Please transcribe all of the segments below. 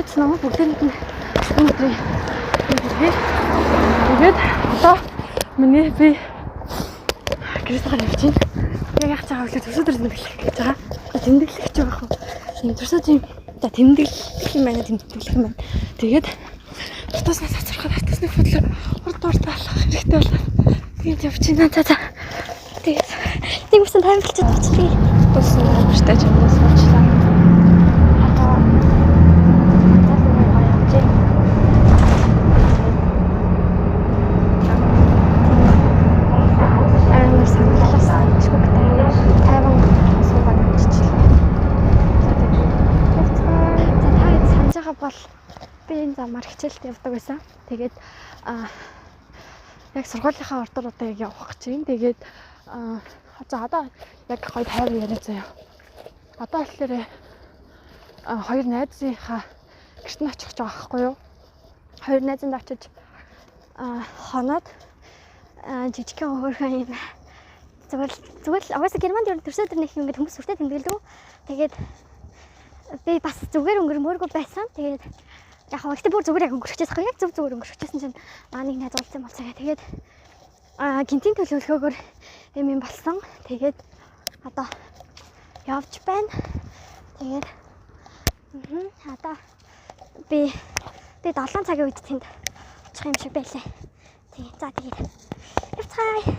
Өнөөдөр намайг бүгдээрээ өнөөдрийн тэгээд одоо миний би гэрээсээ явж байна. Яг яах чагаа гэвэл төрсө тэмдэглэх гэж байгаа. Тэмдэглэх гэж байгаа хөө. Энэ төрсө тэмдэглэх юм байна, тэмдэглэх юм байна. Тэгээд автоснаас цацрахад автосны хөдлөө урд алах хэрэгтэй болоо. Тэгээд явж байна. За. Тэгээд нэг үсэн таймлчид очихъя. Туссан таймштай ч юмнаас очлаа. Би энэ замаар хичээлд явдаг байсан. Тэгээд яг сургуулийнхаа ордоор одоо яг явах гэж байна. Тэгээд за одоо яг гоё тайван яриа заяа. Одоо болохоор хоёр найзынхаа гэрт нь очих гэж байгаа байхгүй юу? Хоёр найзанд очиж хоноод жижигхэн хөөрхөн юм. Зүгээр угаасаа Германд ер нь төрсө өдөр нэг ингэж хүмүүс үртэй тэмдэглэдэг. Тэгээд би бас зүгээр өнгөрмөөргүй байсан. Тэгээд яг хөө ихтэй бүр зүгээр яг өнгөрчихсэн хэрэг яг зүгээр өнгөрчихсэн чинь нэг найз уулзсан болцоо. Тэгээд гинтийн төлөвлөгөөгөр юм болсон. Тэгээд одоо явж байна. Тэгээд одоо би 7 цагийн үед тэнд очих юм шиг байлаа. Тэгээд за тэгээд явцгаая.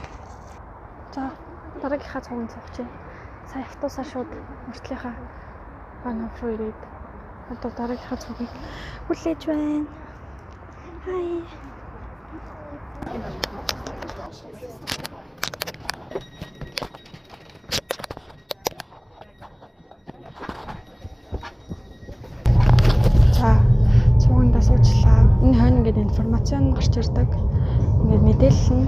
За дараагийнхаа цагийн цогч. Сая автобусаар шууд мөртлийнхаа банав руу ирээд одоо дараагийнхаа цагийг хүлээж байна. Хай. За, цугандаа суучлаа. Энэ хойно ингээд информацийн гарч ирдэг. Ингээд мэдээлэл нь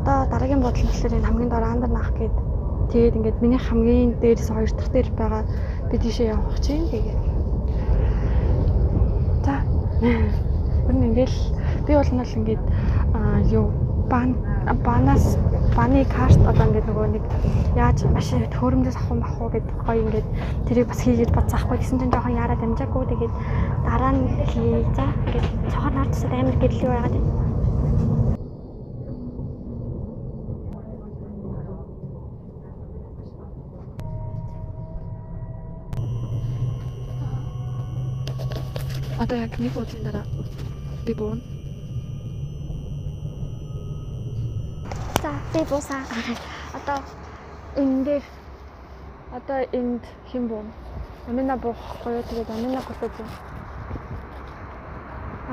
одоо дараагийн бодлого гэхэлэр энэ хамгийн доор андер наах гээд тэгээд ингээд миний хамгийн дээрээс хоёр дахь дээр байгаа би тийшээ явах чинь тэгээд за гүн ингээл би бол нь л ингээд юу банаас баны карт одоо ингээд нөгөө нэг яаж машин хөөрөмжөөс авах уу гэдэг гоё ингээд тэрийг бас хийгээд бацаахгүй гэсэн чинь жоохон яараа дамжаагүй тэгээд дараа нь хий за ингээд цохоор наартсад амар гэрэл юу яагаад одоо яг нэг удаа дараа би буун. За би буусаа. Одоо энд хэн буун? Амина буухгүй юу? Тэгээд амина готож юм.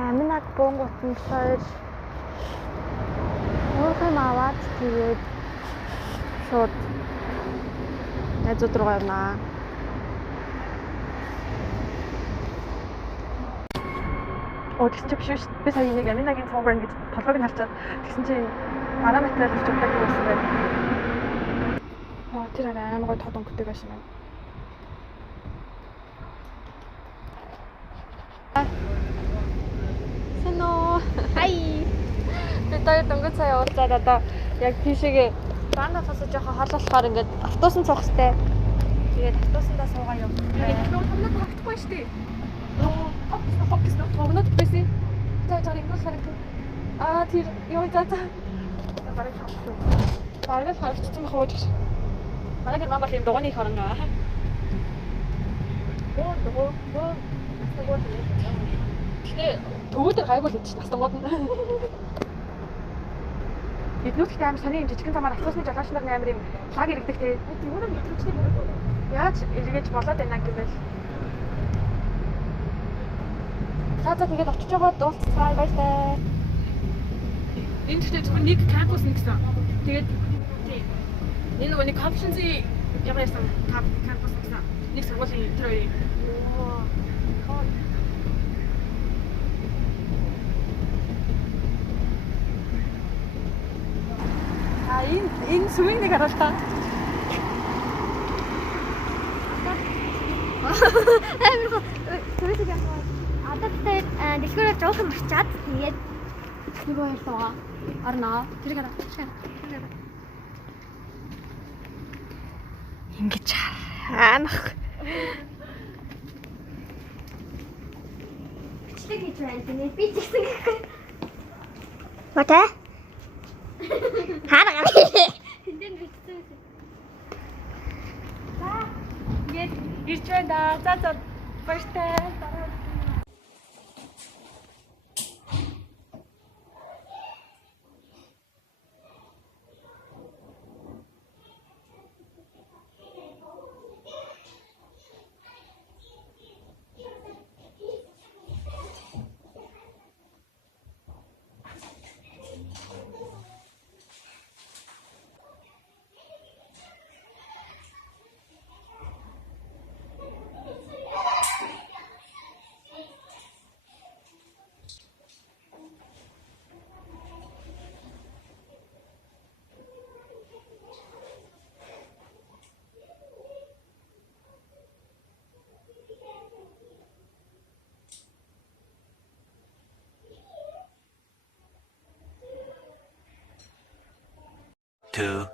Аминаг буунгууд нь хоёр өөрхөн аваад тэгээд шууд найзууд руу явнаа. Тэгчих биш шүү. Би сая нэг аминагийн цугаар ингэж толгойг нь харчаад тэгсэн чинь параметраар авч удаа гэсэн байна. Тэр амар гой тодон гүдэг байсан юм. Сэно. Хай. Би таяр дөнгөж сая уулзаад одоо яг тийшээгээ банафаас жоохон хол болохоор ингээд автобусан цух хэвтэй. Тэгээд автобусандаа суугаа юм. Тэгээд томнод хавчихгүй шүү дээ. Фокус на томнод бэси. Тайчаар ингл харагдав. Тэр юу заа. Бараг харагдсан байх уу гэж. Манай гэр мамбар юм дуганы их орно. Тэгээ төвөдөр гайгүй л гэж настангууд нь. Эднүүт амар сони юм жижигэн замаар автобусны жолооч нар амар юм лаг иргэдэг те. Юу нэг мэтрүүчтэй яаж эргэж болоод байна гэвэл. За тэгээд очиж байгаа дуулцгаа баяртай. Энэ ч зөвхөн нэг кампус нэгсэн. Тэгээд энэ нөгөө нэг конференцийн яваасан кампус нэгсэн. Нэг сургуулийн төрөө. Энэ сүмийг нэг харуултаа. Түрүүсийг яасан. Одоо тэр дэлгүүрээр жоохон марчаад тэгээд нэг ойлоо орноо. Тэр гараа. Ингэж хаанах. бичлэг хийж байна тийм би ч гэсэн гэхгүй. Батэ? Хараа. Тэндэн бичсэн. За ингээд ирж байна. За баяртай.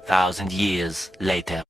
Дараа 2,000 years later.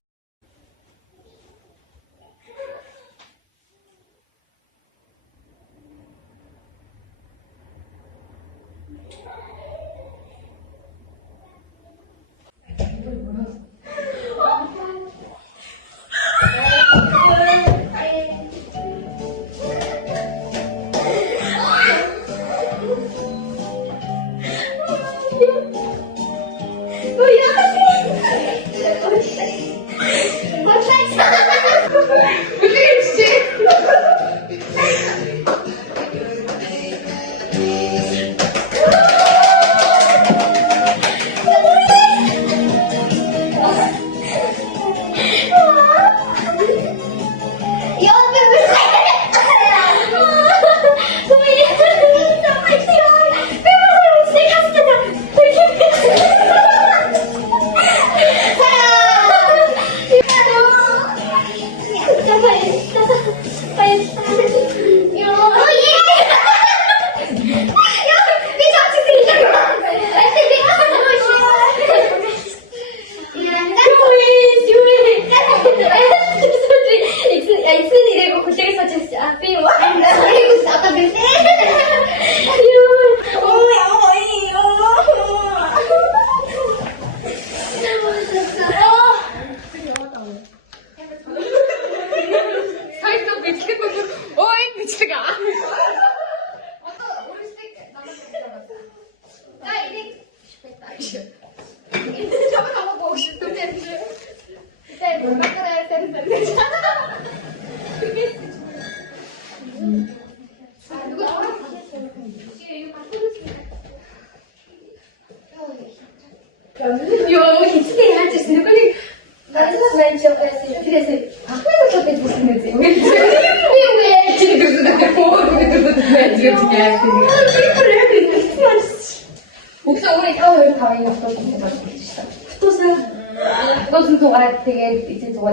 Тэгээд 이제 누가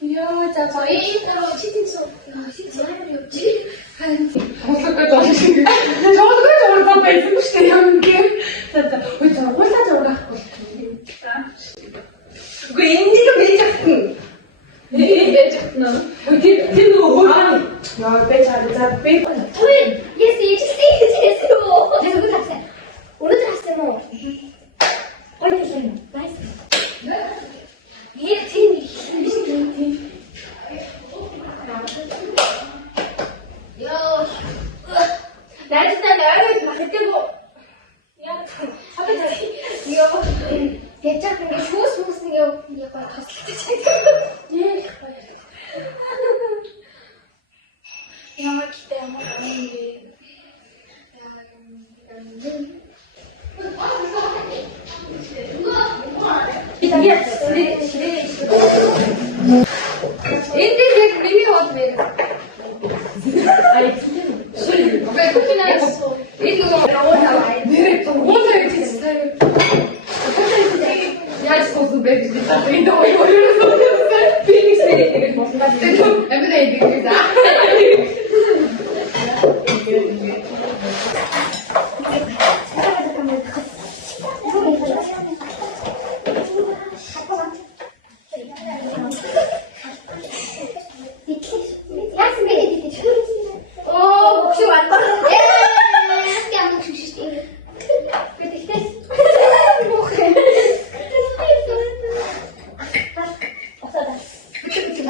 이야, 자 저희 따로 치팅 수업 시작해요. 저도 저걸 봐 뺏고 싶대요 이게. 진짜 왜 저걸 혼자 저걸 갖고 그 인지도 매작품. 매작품. 이게 뭐 아니. 야, 배자 배. 저희 예스 스테이지 예스로. 계속 그 학생. 오른쪽 학생은 어디 있어요? 나이스. 예, 팀. 요. 나 진짜 나를 그때 뭐. 야, 갑자기 이거 대착한 게 좋았으면 이거 약간 갔을 때 예. 영화 기대 한번 봤는데. 인디백 리미워드 왜? 왜 그렇게 나왔어? 이거 네, 뭔데 진짜. Ja, is volgens mij is dat niet door je Phoenix weet ik niet. En ben ik niet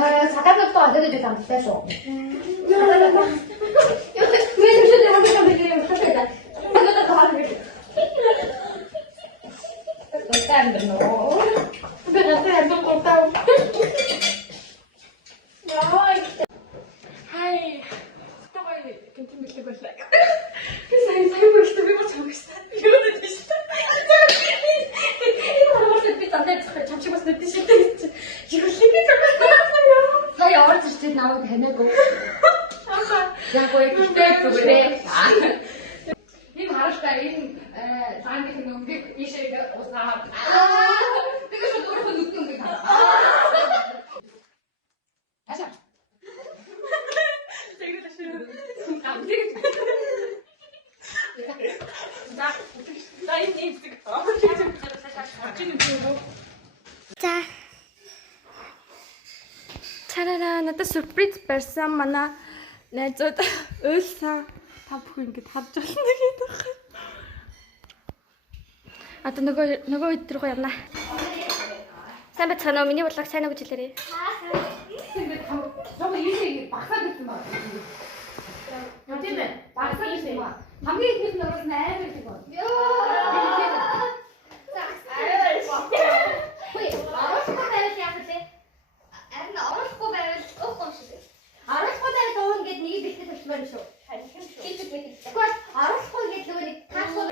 자다가부터 안 되는 줄 알았어. 왜 주셔야 하면 이거다 더 하는 거지. 일단 너. 근데 나한테 안 좋고 없다고. Hej, wstawaj, kręcimy tego śleka. Zajmujesz sobie oczami, 이거는 진짜. 이거 벌써 빛안돼. 잠시 봤을 때 드실 때 있지. 이거 신기하게 나왔어요. 나 어렸을 때 나오게 되내고. Я 고액대 그래. Энэ хараштай энэ цааны хэмнэг ийшээ уусаа. Тэгээ шууд өөрөө нүдэн ингээд хараа. Ачаа. 제가 다시 안 돼. 나 이제 입술. За. Чараараа надад сюрприз барьсан манай найзууд уйлсан та бүхэн ингэж харж байна гэдэг байна. Одоо нөгөө хэд рүү явна. Сайн бацгаана уу? Миний бодлого сайн уу гэж хэлээрэй. 저거 이제 박사됐던 거. 요즘에 박사됐던 거. 감기 있는 거 그러면 애들 지금. Оросгүй байвал яах вэ? Харин оросгүй байвал уухгүй. Оросгүй байвал дуу ингээд нэг бэлтгэж тавьчихмаар шүү. Харин хэм шүү. Хилдэг мэт. Тэгвэл оросгүй гэдэг нөгөө нэг таахгүй.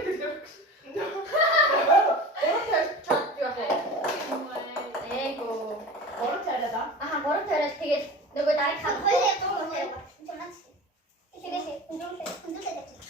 Эго. Орос яриада. Аха, орос яриад тэгээд нөгөө дарыг хаа. Хоёрыг дуу яриад. Юм наач. Тэгээд хүндүүлээ тавьчих.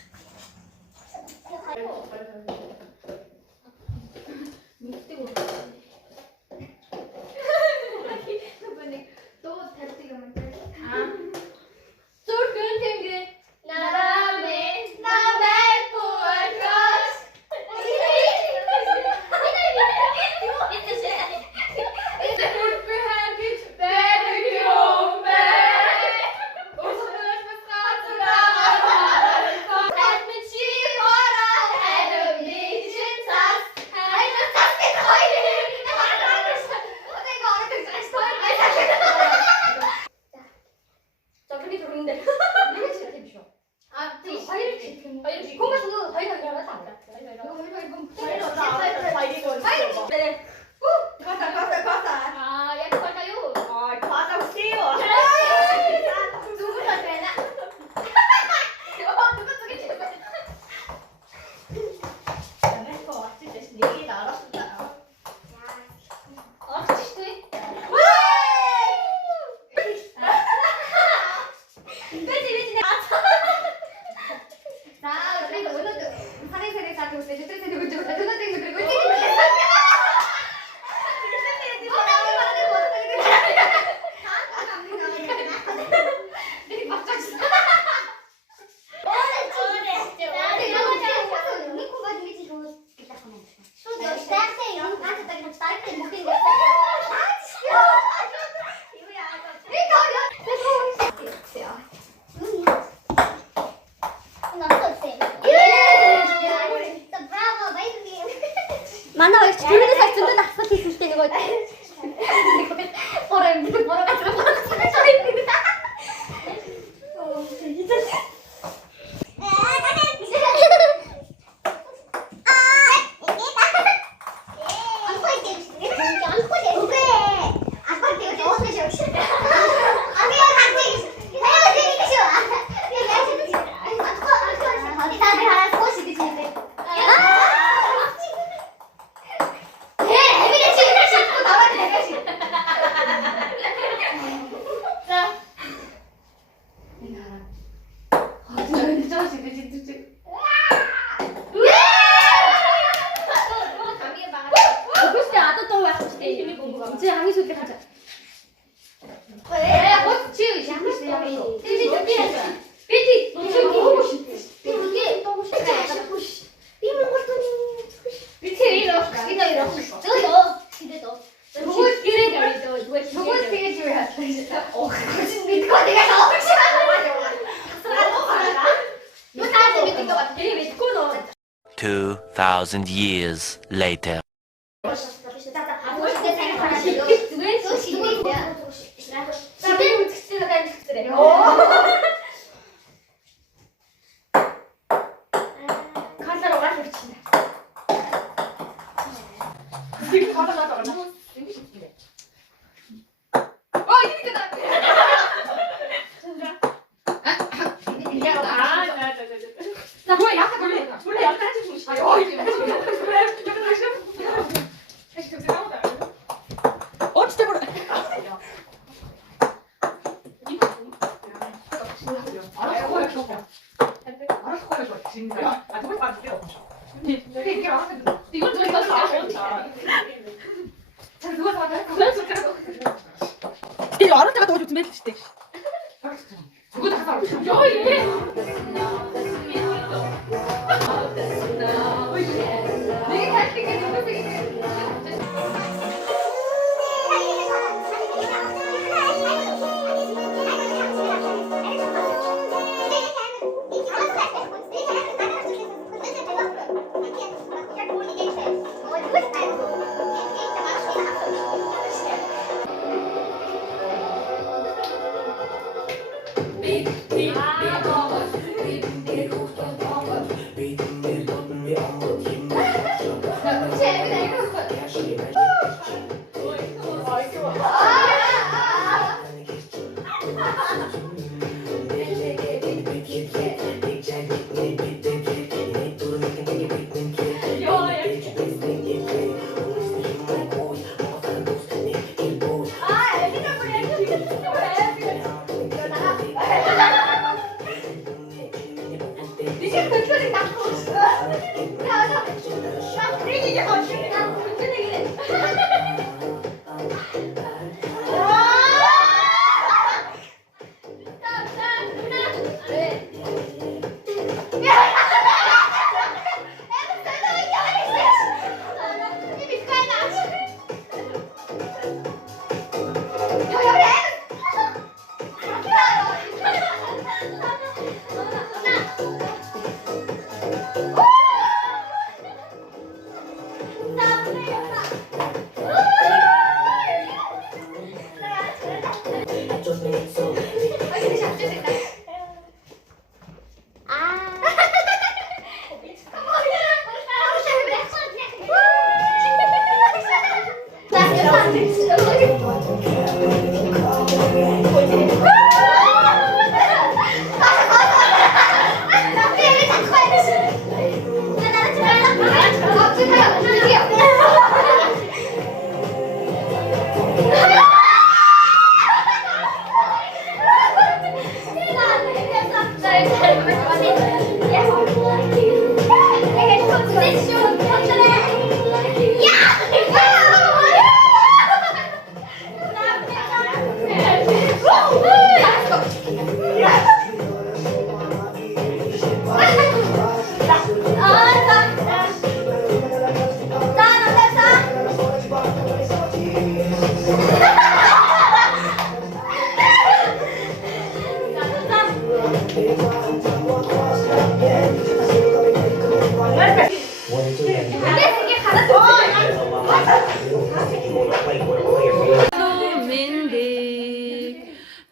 Манай хоёр ч түрүүнээс хойш зөндөө асуулт хийсэн штэ нөгөө. Бороо гацраа бороо. Two 2,000 years later. 뭐야 약간 원래 약간 한식 중식. 진짜 모르. 알아서 거야 좋아. 알아서 거야 좋아. 진짜. 아 정말 맞을게요. 이걸 좀 해서 잘 누가 사다. 이거 알아 제가 더 좀 해줄 때. 그거 다 살아.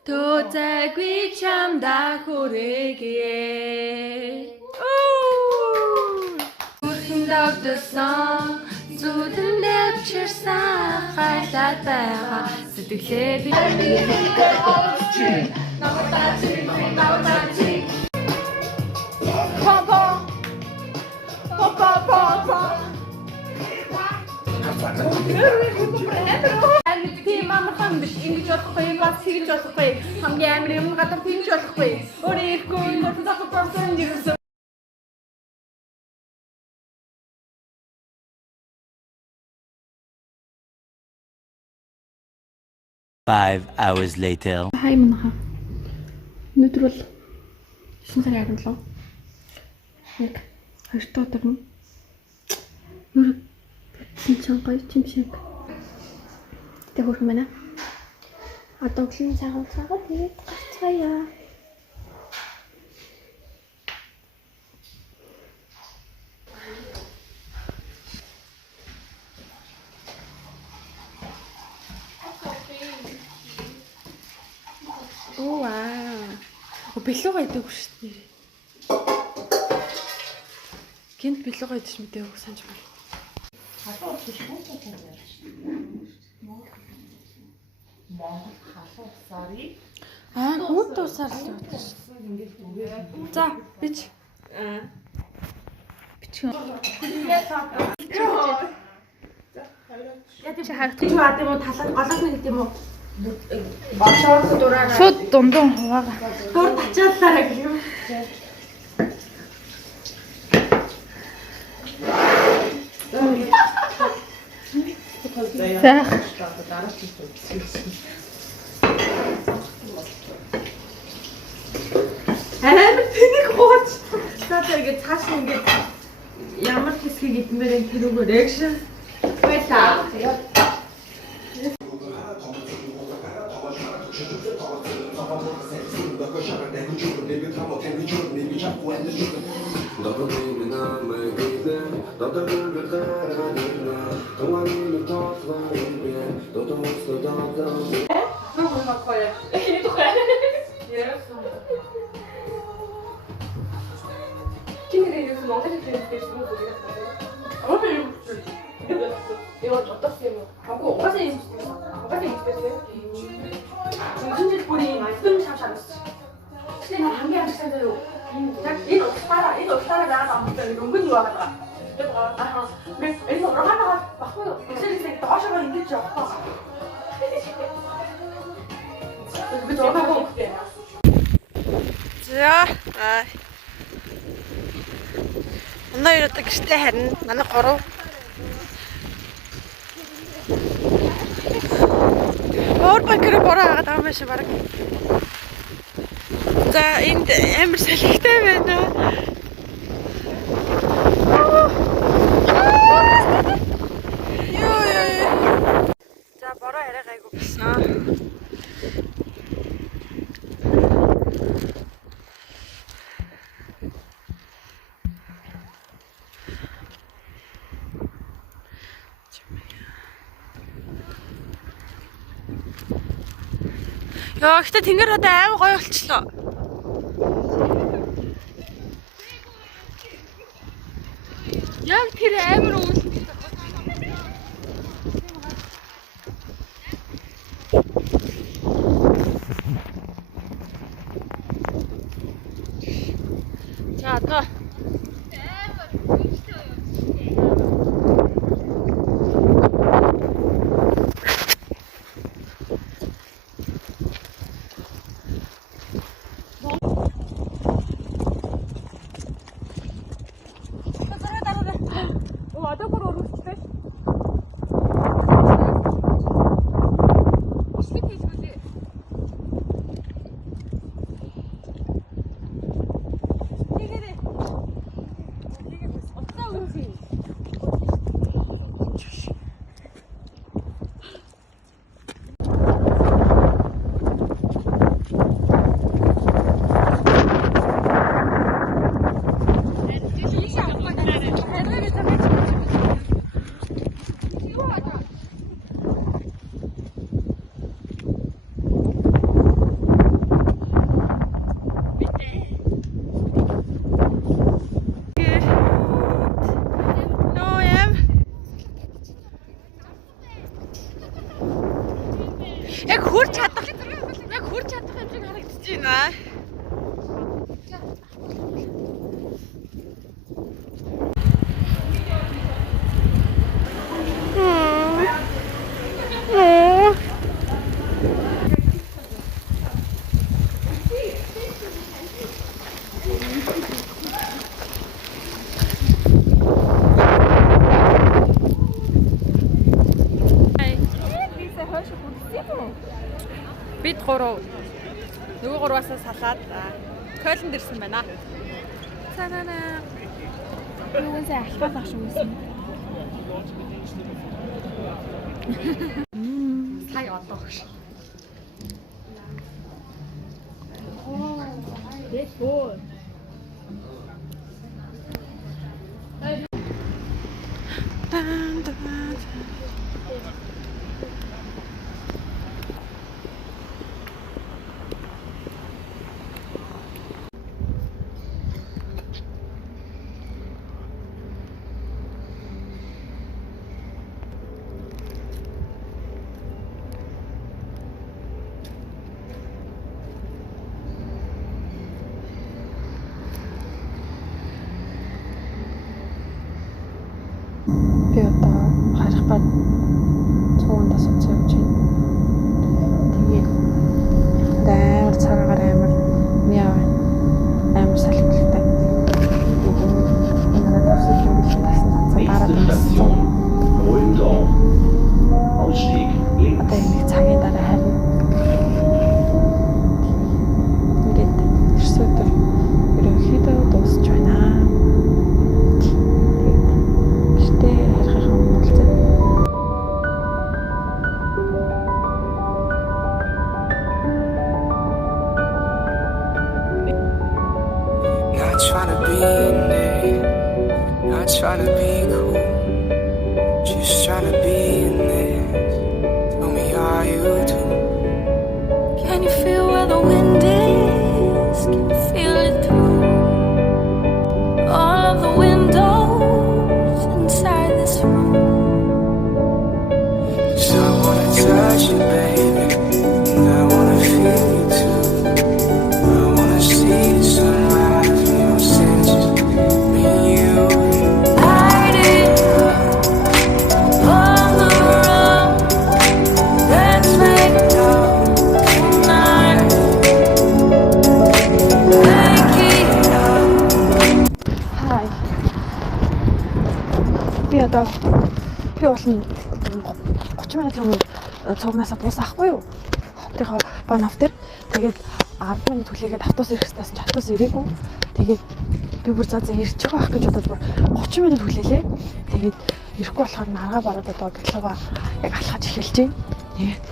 도자기 참다 고르기에 덕дсан зүудэн дэвчирсэн хайлаад байгаа сэтгэлээ би тийм амархан биш ингэж болохгүй бас хийж болохгүй хамгийн амар юм гадар тийж болохгүй өөрөө ихгүй дотор процент гэсэн 5 hours later. Хай манайха. Өнөөдөр бол 9 сарын 17. Яг 2 дахь өдөр нь. Нүрэг бүтсэн чинь гоё юм шиг. Тэ хөрх мэнэ. Одоо өглөөний цагаан цагаан тэгээд гарцгаая. Оо вау. Бэлуга идэв шүү дээ. Гинт бэлуга идэж мэдээв санаж байна. Монгол хаа. Хүүт усаар л. За бич. Бичих. Чи харагдах Чи баад юм уу талаад голоод нэг юм уу? Бошоор дураараа. шууд дундун хуваага. Гур тачаалаа гэх юм. За. Тэнийг хууч. За тэгээд цааш ингээд ямар хэсгийг идмээр тэрүүгээр reaction байлаа. За. Манай хоёр одоо гэртээ харин манай гурав. Өөр банкэр бороо хагаад байгаа юм шиг баг. За энд амар салхитай байна. За бороо арай гайгүй болсон. Яа, гэхдээ тэнгэр одоо аймаг гоё болчихлоо. Яг тэр амар өвөл. За одоо яг хурж чадах хэмжээг харагдаж байна. Бид гурав. Нөгөө гурваасаа салаад Койлонд ирсэн байна. Цаанаа. Юугаас ахлах байх шүү гэсэн. Сая одоох ш. Оо, let's go. Би одоо харих бат цуундас явж байна. Тэгээд амар цагаагаар амар мяа амар салхилтай. Энэ надад авсан юм биш тасан дараа Station Moldau. Ausstieg links. одоо нэг цагийн дараа харин ингээд өсөдөр ерөнхийдөө дуусч байна. Гэхдээ харих юм бол зөв. Not trying to be in there, not trying to be cool, just trying to be in there. Tell me how you do. Can you feel where the wind is? Can you feel it through all of the windows inside this room? 'Cause I wanna touch you, baby, and I wanna feel you too. I wanna see the sunrise in your senses, me and you. Light it up on the run. Let's make love tonight. Make it up. Хай. Би одоо би бол 30 минутын өмнө цугнасаа буусаахгүй юу? Ховтынхоо бон автер. Тэгээд 10 минут хүлээгээд автобус ирэх хэрэгтэйсэн ч автобус ирээгүй. Тэгээд би бүр заа ирж байгаа байх гэж бодоод бүр 30 минут хүлээлээ. Тэгээд ирэхгүй болохоор наргаа бараад одоо гэлхова яг алхаж эхэлж байна. Тэгээд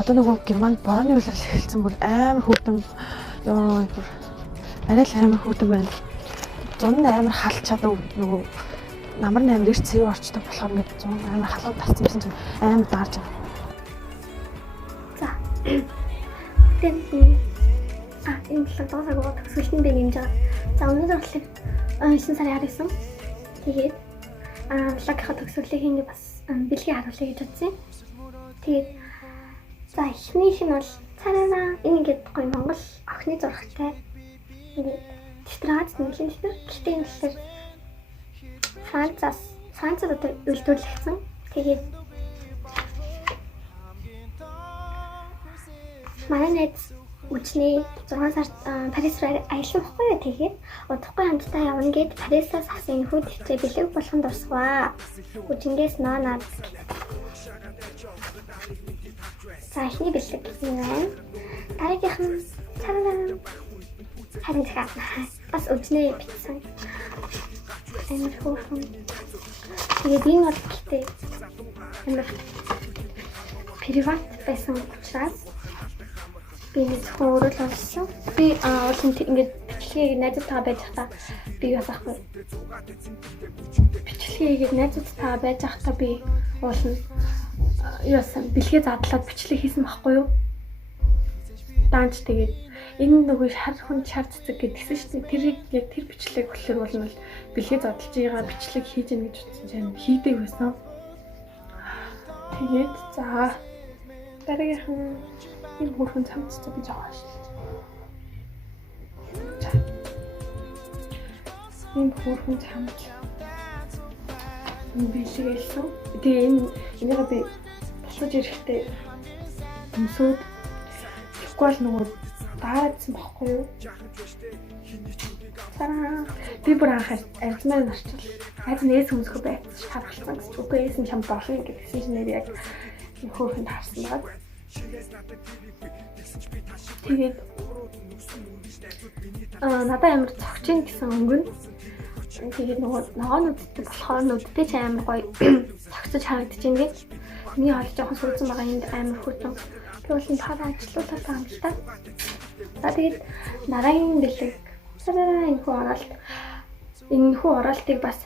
одоо нөгөө Германд борооны үйлрэл эхэлсэн бүр амар хөөртөн ёо бүр арай л амар хөөртөн байна. Зун амар халж чадав нөгөө намар 8 эрт цэв орчдог болохоор ингээд зун амар халуун тарцсан байсан чинь амар даарж байгаа. За. Энэ талаар дуусаагаа төгсгөлтөнд би нэмж байгаа. За өнөөдөр болохоор 9 сарын 19. Тэгээд влагийнхаа төгсгөлийг ингэ бас бэлгийн харуулъя гэж бодсон. Тэгээд за эхний шин бол царайна энэ ингээд гоё Монгол охины зурагтай. Ингээд театраач нэглэн тэр. Гэхдээ энэ болохоор Францад одоо үйлдвэрлэгдсэн. Тэгээд манай найз үчний 6 сард Парис руу аялсан байхгүй юу. Тэгээд удахгүй хамтдаа явна гэд Парисаас асан энэ хүүд хичээ бэлэг болгонд орсгоо. Үчингээс наад. За эхний бэлэг юм байна. Дараагийнх нь царай. Харин бас үчнээ бичсэн. Энэ хөөрхөн. Тэгээд энэ бол гэхдээ амар приват байсан учраас би зөвхөн өөрөө л уншсан. Би уулын ингээд бичлэгийг найзтайгаа байж байхдаа би бас ахгүй. Бичлэгийг найзтайгаа байж байхдаа би уулын яасан бэлгээ задлаад бичлэг хийсэн байхгүй юу? Даанч тэгээд энэ нөгөө шар хүн шар цэцэг гэдгсэн шүү дээ. Тэрийг яг тэр бичлэг болохоор бол бэлгээ задлж байгаа бичлэг хийж гэнэ гэж утсан чинь хийдэг байсан. Тэгээд за дараагийнхан энэ хөрхөн цамцтай би жаа шүү. Энэ хөрхөн цамц. Энэ бэлгэлсэн. Тэгээ энэгээ би босож ирэхдээ өмсөд тэгвэл нөгөө даадсан байхгүй юу? Тараа би бүр анхаас арьсмаар нарчил. Хайд нээс өмсгөө байцсан шаардлсан гэж үгүй эсэн чам болно гэсэн чинь яг хөрхөнд харсан баг. Тэгээд надад амар цогчин гэсэн өнгөн. Тэгээд нөгөө ногоонуудтай болохоор нүдтэй ч амар гоё цогцож харагдаж байна гэж. Хүний хоол жоохон сүүзэн байгаа энд амар хөтөн. Тэгвэл пара ажлуудаа таамагтай. За тэгээд дараагийн бэлэг энэ хүү оролтыг бас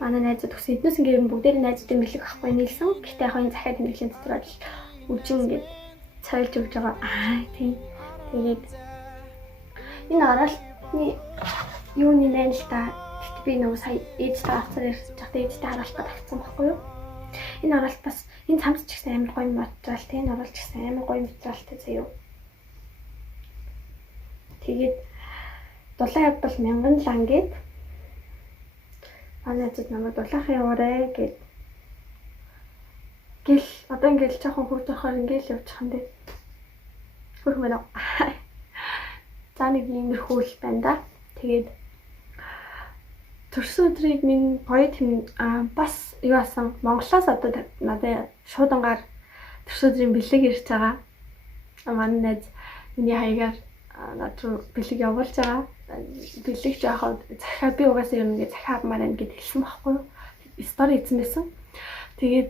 манай найзууд өгсөн. Эднээс ингээд бүгдээр найзуудын бэлэг авахгүй нийлсэн. Гэхдээ яг энэ захиад тэмдэглэлийн дотор бол үжин ингээд цайлж өгж байгаа. Тийм. Тэгээд энэ оролтны юуны нэн л та. Тэгт би нөгөө сая ээжтэй авцаар ярьж байхдаа ээжтэй харуултад авсан байхгүй юу? Энэ оролт бас энэ цамц ч гэсэн амар гоё материалтай. Энэ оролт ч гэсэн амар гоё материалтай заяа. Тэгээд дулаан яг бол 1000 лан гээд манай зэд намайг дулаахын яваарэ гэд Гэл одоо ингээл жоохон хурд байхаар ингээл явчих юм дээ. Хөрх мэнэ. За нэг иймэрхүү л байна да. Тэгээд төрсөн өдрийг минь гоё тийм бас юу асан Монголоос одоо надад шуудангаар төрсөн өдрийн бэлэг ирж байгаа. Манай найз миний хаягаар над руу бэлэг явуулж байгаа. Бэлэг жоохоо захиа би угаасаа юм ингээ захиа авмаар байна гэд хэлсэн байхгүй юу? Стори хийсэн байсан. Тэгээд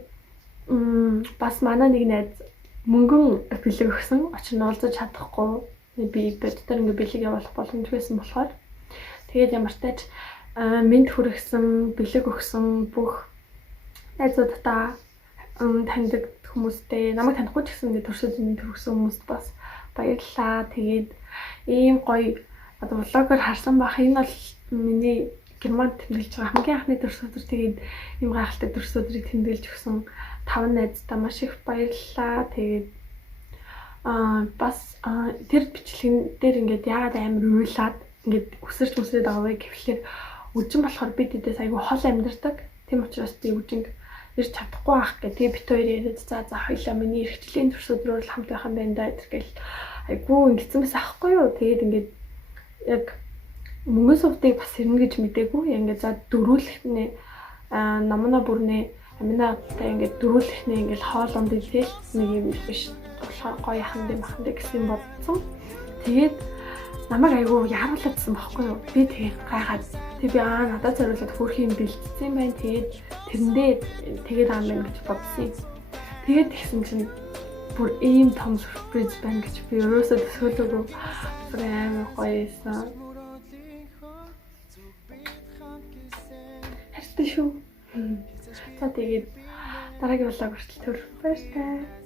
бас манай нэг найз мөнгөн бэлэг өгсөн. Очир нь уулзаж чадахгүй. Би боддоор ингээ бэлэг явуулах боломж байсан болохоор тэгээд ямар ч тач мэд хүргэсэн, бэлэг өгсөн бүх найзуудаа таньдаг хүмүүстэй намайг танихгүй ч гэсэн ингээ төрсөн мэд хүргэсэн хүмүүст бас баярлалаа. Тэгээд ийм гоё одоо влогоор харсан бах энэ бол миний Германд тэмдэглэж байгаа хамгийн анхны төрсөн өдөр. Тэгээд ийм гайхалтай төрсөн өдрийг тэмдэглэж өгсөн 5 найздаа маш их баярлалаа. Тэгээд бас тэр бичлэгэн дээр ингээд яагаад амар уйлаад ингээд өсөрч мөсрээд байгаа вэ гэхлээр үжин болохоор бид тэдээс айгүй хол амьдардаг. Тийм учраас би үжинд ирж чадахгүй байх гэх. Тэгээ бит хоёр яриад за хоёлаа миний эрхчлэлийн төрс өдрөөр л хамт байх юм байна да гэл айгүй ингэсэн бас ахгүй юу. Тэгээд ингээд яг мөнгөн сувдыг бас хэрнэ гэж мэдээгүй. Ингээд за дөрүүлэхнээ номно бүрнээ аминатай ингээд дөрүүлэхнээ ингээд хоолонд илгээл нэг юм биш. Болохоор гоё хандын маханд гэсэн бодсон. Тэгээд намайг айгүй яруулаадсан байхгүй юу. Би тэгээд гайхаад би надад зориулаад хөрхийн бэлдсэн байна. Тэгээд тэрэндээ тэгээд аам байна гэж бодсон. Тэгээд тэгсэн чинь бүр ийм том сюрприз байна гэж би ерөөсөө төсөөлөөгүй. Бүр амар гоё байсан. Хайртай шүү. За тэгээд дараагийн влог хүртэл баярлалаа.